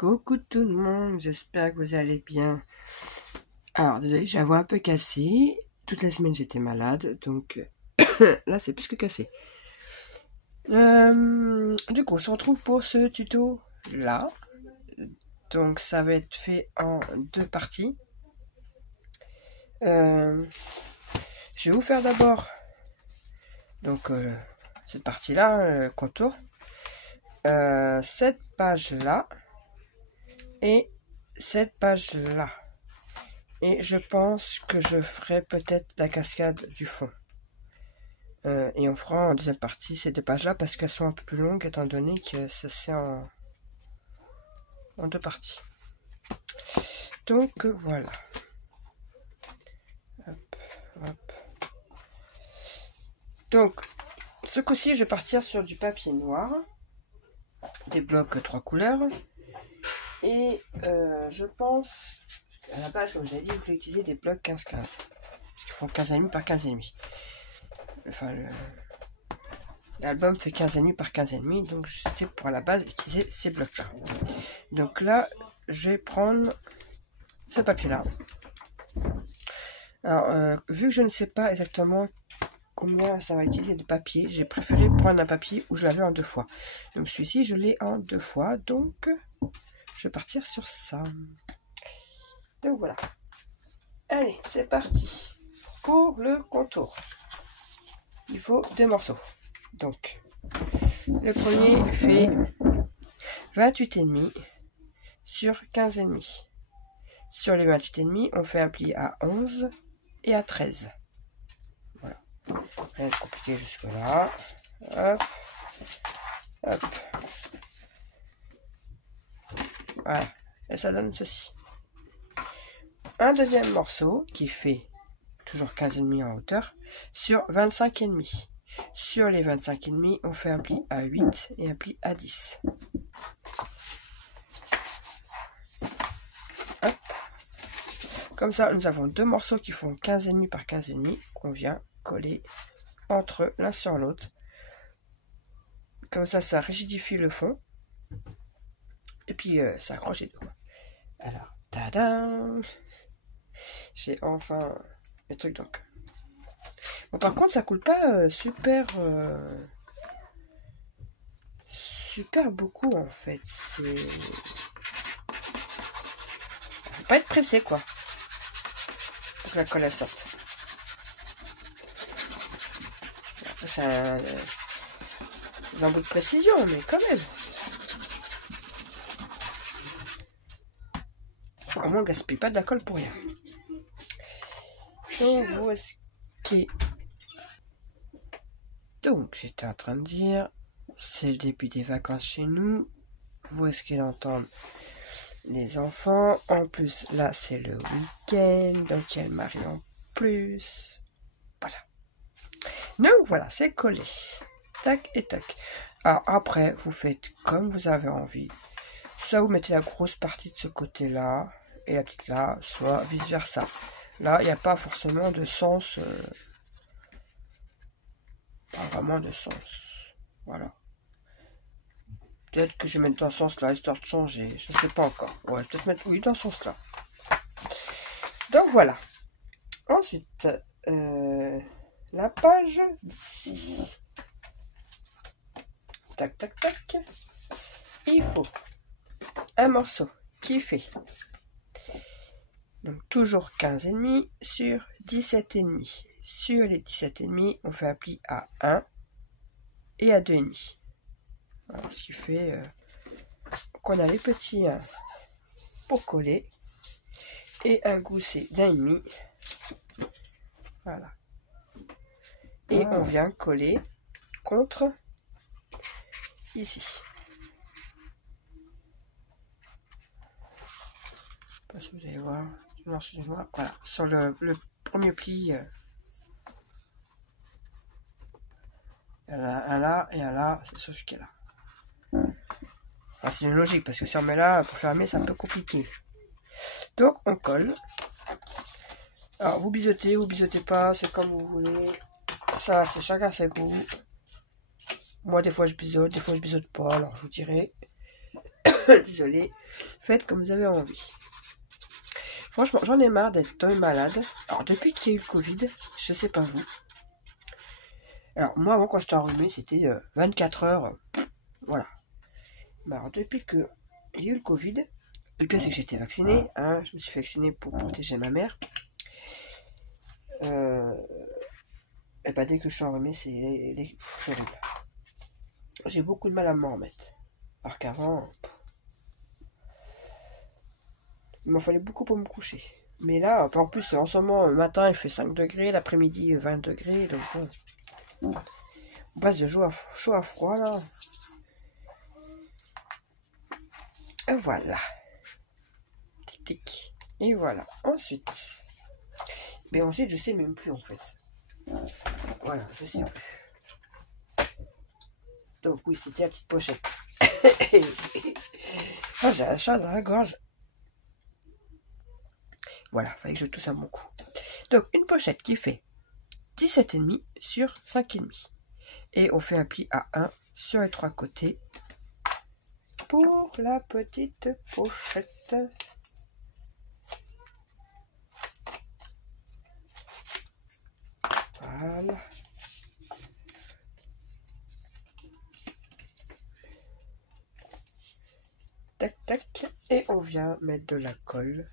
Coucou tout le monde, j'espère que vous allez bien. Alors, désolé, j'ai la voix un peu cassée. Toute la semaine j'étais malade, donc là c'est plus que cassé. Du coup, on se retrouve pour ce tuto là. Donc ça va être fait en deux parties. Je vais vous faire d'abord donc cette partie là, le contour. Cette page là et cette page là. Et je pense que je ferai peut-être la cascade du fond. Et on fera en deuxième partie ces deux pages là parce qu'elles sont un peu plus longues étant donné que c'est en deux parties. Donc voilà. Hop, hop. Donc ce coup-ci je vais partir sur du papier noir, des blocs 3 couleurs. Et je pense à la base, comme j'avais dit, vous voulez utiliser des blocs 15-15 parce qu'ils font 15,5 par 15,5. Enfin, l'album fait 15,5 par 15,5, donc c'était pour à la base utiliser ces blocs là. Donc là, je vais prendre ce papier là. Alors, vu que je ne sais pas exactement combien ça va utiliser de papier, j'ai préféré prendre un papier où je l'avais en 2 fois. Donc celui-ci, je l'ai en 2 fois, donc je vais partir sur ça. Donc voilà. Allez, c'est parti. Pour le contour, il faut 2 morceaux. Donc, le premier fait 28,5 sur 15,5. Sur les 28,5, on fait un pli à 11 et à 13. Voilà. Rien de compliqué jusque-là. Hop. Hop. Voilà. Et ça donne ceci. Un deuxième morceau qui fait toujours 15,5 en hauteur sur 25,5. Sur les 25,5, on fait un pli à 8 et un pli à 10. Hop. Comme ça, nous avons 2 morceaux qui font 15,5 par 15,5 qu'on vient coller entre eux, l'un sur l'autre. Comme ça rigidifie le fond. Et puis, ça accroche les deux. Alors, tadam! J'ai enfin le truc donc. Bon, par contre, ça coule pas super beaucoup en fait. C'est. Faut pas être pressé quoi. Pour que la colle elle sorte. Après, c'est un bout de précision, mais quand même. Au moins, on gaspille pas de la colle pour rien. Donc, j'étais en train de dire, c'est le début des vacances chez nous. Vous est-ce qu'ils entendent les enfants. En plus, là, c'est le week-end, donc il y a le mari en plus. Voilà. Donc, voilà, c'est collé. Tac et tac. Alors, après, vous faites comme vous avez envie. Soit vous mettez la grosse partie de ce côté-là et la petite là, soit vice-versa. Là, il n'y a pas forcément de sens. Pas vraiment de sens. Voilà. Peut-être que je vais mettre dans ce sens-là, histoire de changer. Je ne sais pas encore. Ouais, je vais peut-être mettre, oui, dans ce sens-là. Donc, voilà. Ensuite, la page d'ici. Tac, tac, tac. Il faut un morceau qui fait donc toujours 15,5 sur 17,5. Sur les 17,5, on fait un pli à 1 et à 2,5. Voilà, ce qui fait qu'on a les petits pour coller et un gousset d'1,5. Voilà. Et on vient coller contre ici. Je sais pas si vous allez voir. Voilà. Sur le premier pli, il y en a un là et un là, c'est sur ce qui est là. Enfin, c'est une logique parce que si on met là pour fermer, c'est un peu compliqué. Donc on colle. Alors vous bisotez pas, c'est comme vous voulez. Ça, c'est chacun ses goûts. Moi, des fois je bisote pas, alors je vous dirai. Désolée. Faites comme vous avez envie. Franchement, j'en ai marre d'être tombée malade. Alors, depuis qu'il y a eu le Covid, je sais pas vous. Alors, moi, avant, quand j'étais enrhumé, c'était 24 heures. Voilà. Mais alors, depuis qu'il y a eu le Covid, le pire, c'est que j'étais vaccinée. Hein, je me suis fait vacciner pour protéger ma mère. Et bah, dès que je suis enrhumé, c'est horrible. J'ai beaucoup de mal à m'en remettre. Alors qu'avant, il m'en fallait beaucoup pour me coucher. Mais là, en plus, en ce moment, le matin, il fait 5 degrés, l'après-midi, 20 degrés. Donc, bon, on passe de chaud à froid, là. Et voilà. Tic, tic. Et voilà. Ensuite. Mais ensuite, je sais même plus, en fait. Voilà, je sais plus. Donc, oui, c'était la petite pochette. Ah, j'ai un chat dans la gorge. Voilà, fallait que je tousse à mon cou. Donc, une pochette qui fait 17,5 sur 5,5. Et on fait un pli à 1 sur les 3 côtés pour la petite pochette. Voilà. Tac, tac. Et on vient mettre de la colle.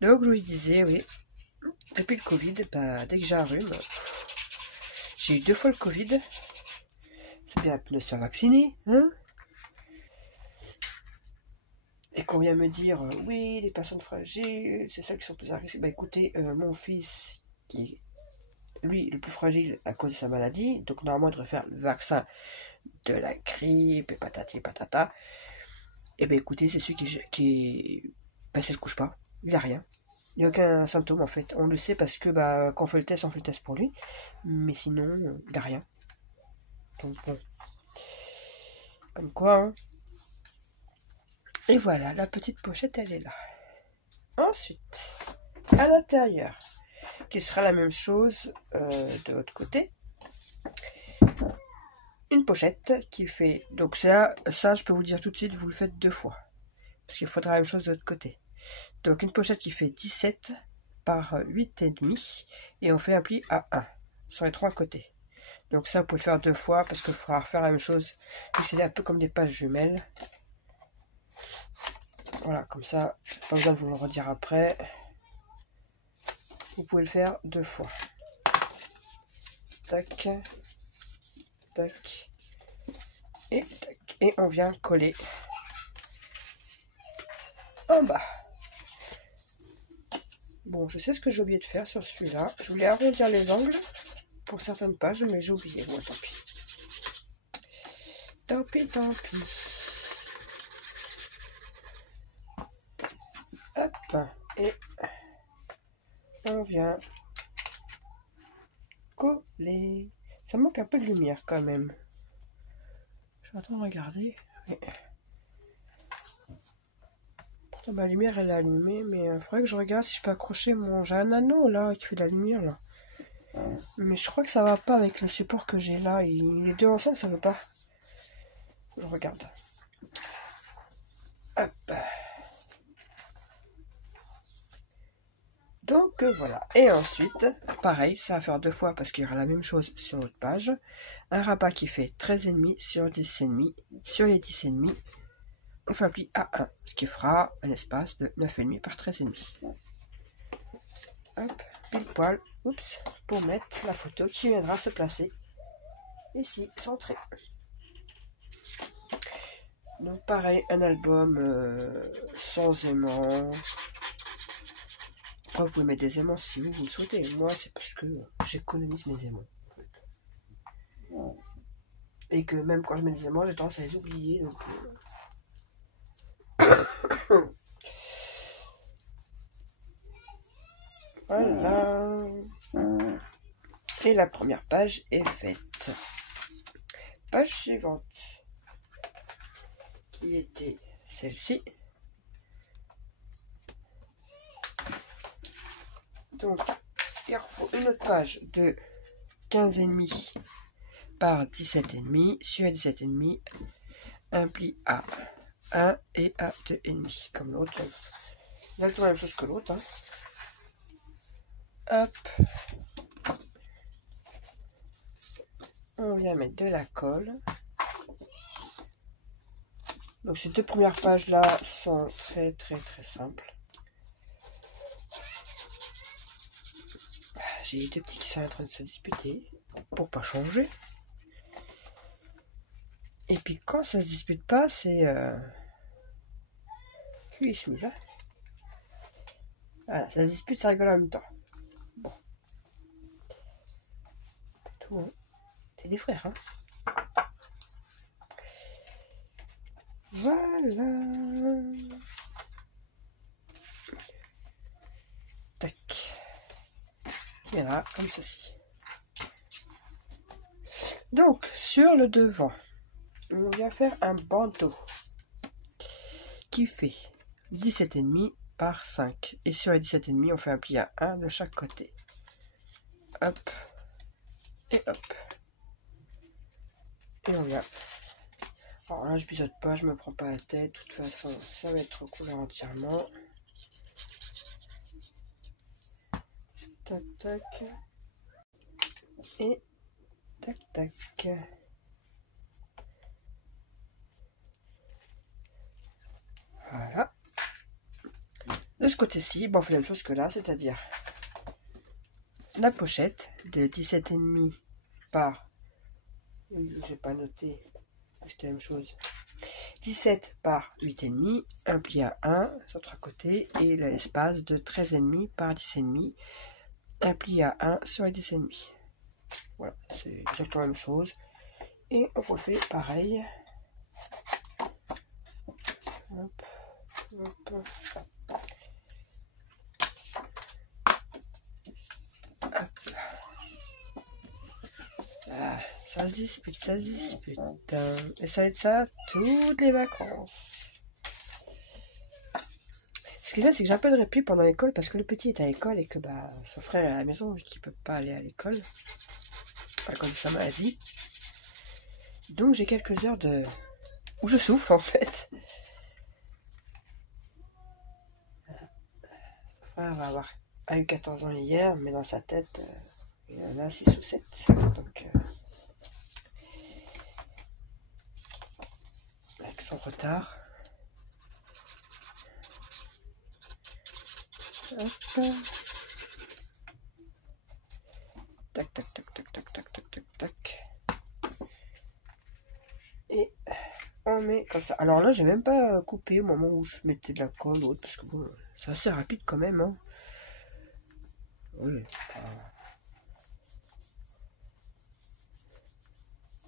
Donc, je vous disais, oui, depuis le Covid, bah, dès que j'ai un rhume, j'ai eu 2 fois le Covid. C'est bien de se faire vacciner, hein? Et qu'on vient me dire, oui, les personnes fragiles, c'est ça qui sont plus à risque. Bah écoutez, mon fils, qui est, lui, le plus fragile à cause de sa maladie, donc normalement il devrait faire le vaccin de la grippe, et patati patata. Et ben écoutez, c'est celui qui bah, ça ne couche pas, il a rien. Il n'y a aucun symptôme en fait. On le sait parce que bah, quand on fait le test pour lui. Mais sinon, il n'a rien. Donc bon. Comme quoi, hein. Et voilà, la petite pochette, elle est là. Ensuite, à l'intérieur, qui sera la même chose de l'autre côté. Une pochette qui fait... Donc ça, je peux vous le dire tout de suite, vous le faites 2 fois. Parce qu'il faudra la même chose de l'autre côté. Donc une pochette qui fait 17 par 8,5. Et on fait un pli à 1 sur les 3 côtés. Donc ça, vous pouvez le faire 2 fois parce qu'il faudra refaire la même chose. C'est un peu comme des pages jumelles. Voilà, comme ça, pas besoin de vous le redire après. Vous pouvez le faire 2 fois. Tac. Tac. Et tac. Et on vient coller en bas. Bon, je sais ce que j'ai oublié de faire sur celui-là. Je voulais arrondir les angles pour certaines pages, mais j'ai oublié. Bon, tant pis. Tant pis, tant pis. Hop. Et on vient coller. Ça manque un peu de lumière quand même. Je vais attendre de regarder. Oui. Pourtant, ma lumière elle est allumée, mais il faudrait que je regarde si je peux accrocher mon... J'ai un anneau là qui fait de la lumière là. Mais je crois que ça va pas avec le support que j'ai là. Les deux ensemble, ça veut pas. Faut que je regarde. Hop. Donc voilà. Et ensuite, pareil, ça va faire 2 fois parce qu'il y aura la même chose sur l'autre page. Un rabat qui fait 13,5 sur 10,5. Sur les 10,5, on fait un pli à 1, ce qui fera un espace de 9,5 par 13,5. Hop, pile poil, oups, pour mettre la photo qui viendra se placer ici, centré. Donc pareil, un album sans aimants. Après, vous pouvez mettre des aimants si vous le souhaitez. Moi, c'est parce que j'économise mes aimants. En fait. Et que même quand je mets des aimants, j'ai tendance à les oublier. Donc, voilà. Et la première page est faite. Page suivante. Qui était celle-ci. Donc, il faut une autre page de 15,5 par 17,5 sur 17,5. un pli à 1 et à 2,5 comme l'autre. Exactement la même chose que l'autre. Hein. Hop. On vient mettre de la colle. Donc ces deux premières pages là sont très simples. J'ai les deux petits qui sont en train de se disputer pour pas changer. Et puis quand ça se dispute pas, c'est cul et chemise. Hein. Voilà, ça se dispute, ça rigole en même temps. Bon. Tout, hein. C'est des frères, hein. Voilà. Tac. Voilà, comme ceci. Donc, sur le devant, on vient faire un bandeau qui fait 17,5 par 5. Et sur les 17,5, on fait un pli à 1 de chaque côté. Hop. Et hop. Et on vient. Alors là, je biseaute pas, je me prends pas la tête. De toute façon, ça va être recouvert entièrement. Tac, tac. Et tac, tac. Voilà. De ce côté-ci, bon, on fait la même chose que là, c'est-à-dire la pochette de 17,5 par... J'ai pas noté, c'était la même chose. 17 par 8,5, un pli à 1 sur 3 côtés, et l'espace de 13,5 par 10,5, un pli à 1 sur les 10,5. Voilà, c'est exactement la même chose. Et on refait pareil. Hop, hop, hop. Ah, ça se dispute, ça se dispute. Et ça va être ça toutes les vacances. Ce qui est bien, c'est que j'ai un peu de répit pendant l'école parce que le petit est à l'école et que son frère est à la maison vu qu'il peut pas aller à l'école à cause de sa maladie. Donc j'ai quelques heures de où je souffle en fait. Son frère a eu 14 ans hier, mais dans sa tête, il en a 6 ou 7. Donc avec son retard. Hop. Tac, tac, tac, tac, tac, tac, tac, tac, tac. Et on met comme ça. Alors là, j'ai même pas coupé au moment où je mettais de la colle ou autre, parce que bon, c'est assez rapide quand même. Hein. Oui.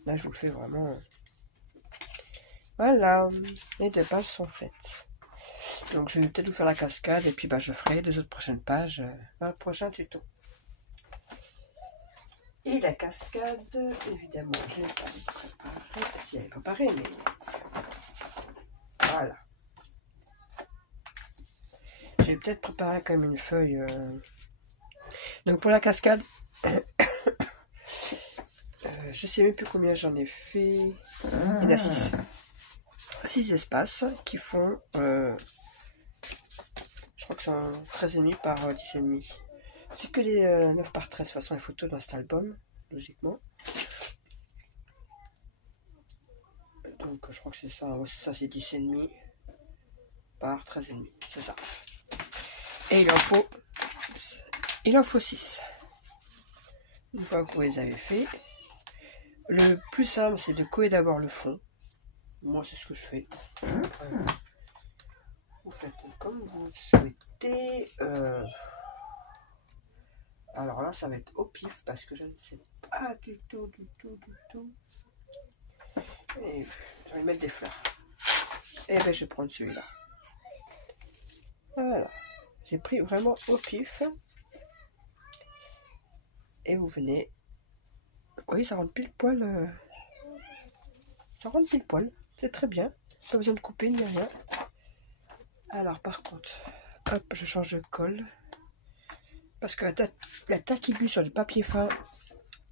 Là, je vous le fais vraiment. Voilà, les deux pages sont faites. Donc, je vais peut-être vous faire la cascade et puis je ferai les autres prochaines pages dans le prochain tuto. Et la cascade, évidemment, je l'ai pas préparée. Si elle est préparée, mais voilà. J'ai peut-être préparé comme une feuille. Donc pour la cascade, je sais même plus combien j'en ai fait. Il y en a 6. 6 espaces qui font, je crois que c'est un 13,5 par 10,5. C'est que les 9 par 13 de toute façon les photos dans cet album, logiquement. Donc je crois que c'est ça, ouais, c'est ça, c'est 10,5 par 13,5, c'est ça. Et il en faut 6. Une fois que vous les avez fait, le plus simple c'est de coller d'abord le fond. Moi c'est ce que je fais. Vous faites comme vous le souhaitez. Alors là ça va être au pif parce que je ne sais pas du tout. Et je vais mettre des fleurs. Et ben je vais prendre celui-là. Voilà. J'ai pris vraiment au pif. Et vous venez. Oui, ça rentre pile poil. Ça rentre pile poil. C'est très bien. Pas besoin de couper ni rien. Alors par contre, hop, je change de colle. Parce que la taquibu sur le papier fin,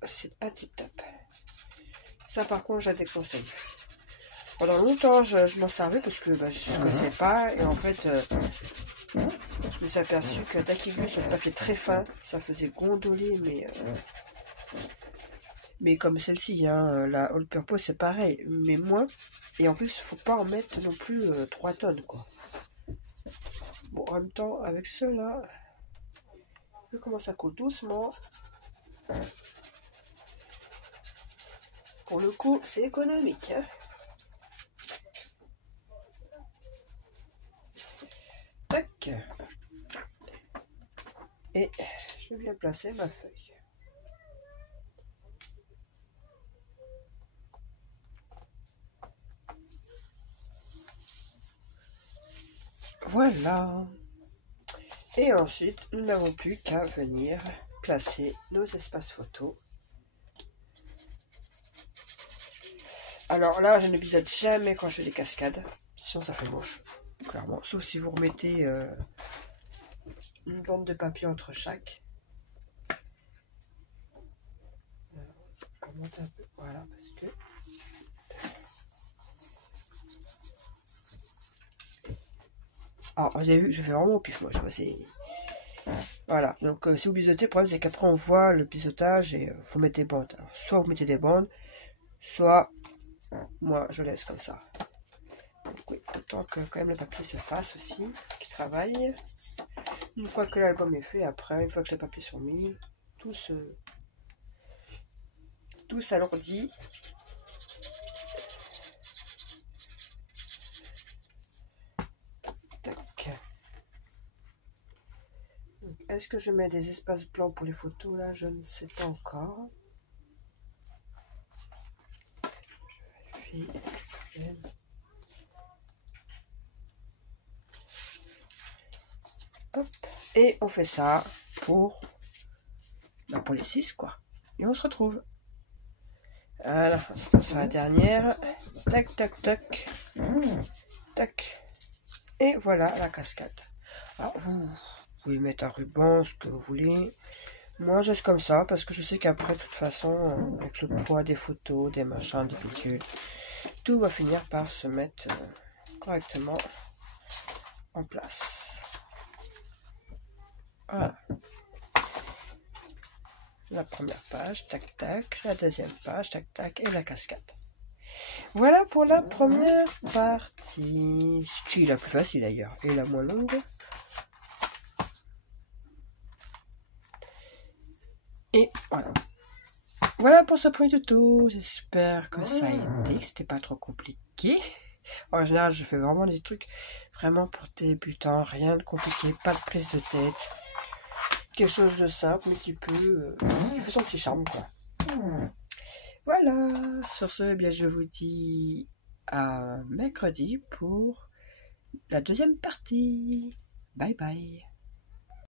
c'est pas tip top. Ça par contre, je la déconseille. Pendant longtemps, je m'en servais parce que bah, je ne connaissais pas. Et en fait, je me suis aperçu que dès qu'il glisse sur le papier très fin, ça faisait gondoler. Mais comme celle-ci, hein, la All Purpose, c'est pareil. Mais moins. Et en plus, il ne faut pas en mettre non plus 3 tonnes, quoi. Bon, en même temps, avec ceux-là, vu comment ça coule doucement. Pour le coup, c'est économique. Hein. Tac. Et je vais bien placer ma feuille. Voilà. Et ensuite, nous n'avons plus qu'à venir placer nos espaces photos. Alors là, je ne biseaute jamais quand je fais des cascades, sinon ça fait moche, clairement. Sauf si vous remettez une bande de papier entre chaque. Je vais remonter un peu, voilà, parce que... Alors, vous avez vu, je fais vraiment au pif, moi, je vois, c'est... Voilà, donc si vous biseautez, le problème c'est qu'après on voit le biseautage et faut mettre des bandes. Alors, soit vous mettez des bandes, soit moi je laisse comme ça. Donc oui, autant que quand même le papier se fasse aussi, qu'il travaille. Une fois que l'album est fait, après, une fois que les papiers sont mis, tout s'alourdit. Est-ce que je mets des espaces blancs pour les photos là? Je ne sais pas encore. Je vérifie. Hop. Et on fait ça pour les 6 quoi. Et on se retrouve. Voilà, sur la dernière. Tac, tac, tac. Tac. Et voilà la cascade. Alors vous pouvez mettre un ruban, ce que vous voulez. Moi, je laisse comme ça parce que je sais qu'après, de toute façon, avec le poids des photos, des machins, des bidules, tout va finir par se mettre correctement en place. Voilà. La première page, tac tac, la deuxième page, tac tac, et la cascade. Voilà pour la première partie, qui est la plus facile d'ailleurs, et la moins longue. Et voilà. Voilà pour ce premier tuto, j'espère que ça a été, que c'était pas trop compliqué. En général, je fais vraiment des trucs vraiment pour débutants, rien de compliqué, pas de prise de tête. Quelque chose de simple, mais qui fait son petit charme, quoi. Voilà, sur ce, eh bien, je vous dis à mercredi pour la deuxième partie. Bye bye.